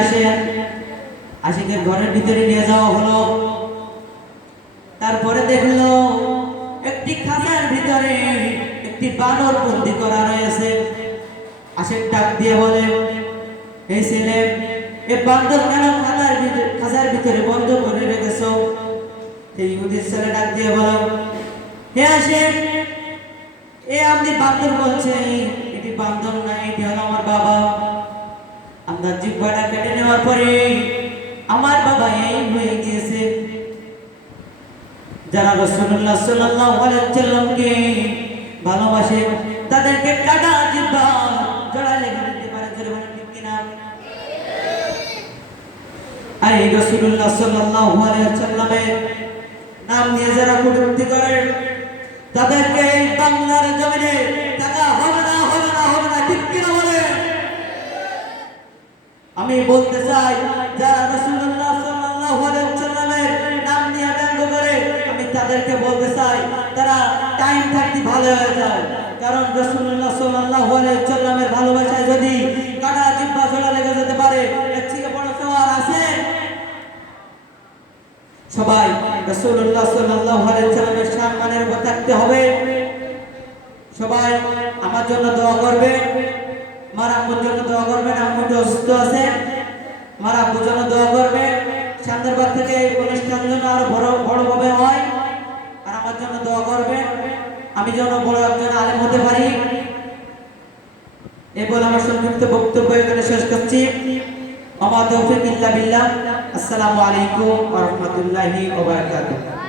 আসেন আশিকের ঘরের ভিতরে নিয়ে যাওয়া হলো। তারপরে দেখল একটি খাঁচার ভিতরে একটি বানর বন্দি করা রয়েছে। আশিক ডাক দিয়ে বলে এই ছেলে, এ বান্দর কেন খাঁচার ভিতরে খাঁচার ভিতরে বন্ধ করে রেখেছো? ইহুদির ছেলে ডাক দিয়ে বলো, হে আশিক এ আপনি বান্দর বলছে এটি বান্দর না, এটি হলো আমার বাবা। আপনার জিহ্বাটা কেটে নেওয়ার পরে আমার বাবা এই হয়ে গিয়েছে। যারা আলাইহি ওয়াসাল্লামকে ভালোবাসে, তাদেরকে কাটা জিহ্বা জোড়া লেগে দিতে পারে ঠিক কিনা? আর এই আলাইহি ওয়াসাল্লামের নাম নিয়ে যারা কটূক্তি করে, তাদেরকে বাংলার জমিনে আমি বলতে চাই, যারা রাসূলুল্লাহ সাল্লাল্লাহু আলাইহি ওয়াসাল্লামের নাম নিয়ে ব্যঙ্গ করে, আমি তাদেরকে বলতে চাই, তারা টাইম থাকতে ভালো হয়ে যায়। কারণ রাসূলুল্লাহ সাল্লাল্লাহু আলাইহি ওয়াসাল্লামের ভালোবাসায় যদি কাটা জোড়া লেগে যেতে পারে, এর থেকে বড় সওয়ার আছে। সবাই, রাসূলুল্লাহ সাল্লাল্লাহু আলাইহি ওয়াসাল্লামের সম্মানের উপর থাকতে হবে। সবাই, আমার জন্য দোয়া করবে অসুস্থ আছে মার আব্বুর জন্য করবে। সামনের থেকে এই অনুষ্ঠান যেন আরও বড় বড় ভাবে হয়। আর আমার জন্য দোয়া করবে। আমি যেন বড় একজন আলেম হতে পারি। এই বলে আমার সংক্ষিপ্ত বক্তব্য এখানে শেষ করছি। আমার তৌফিক ইল্লা বিল্লাহ। আসসালামু আলাইকুম ওয়া রাহমাতুল্লাহি ওয়া বারাকাতুহু।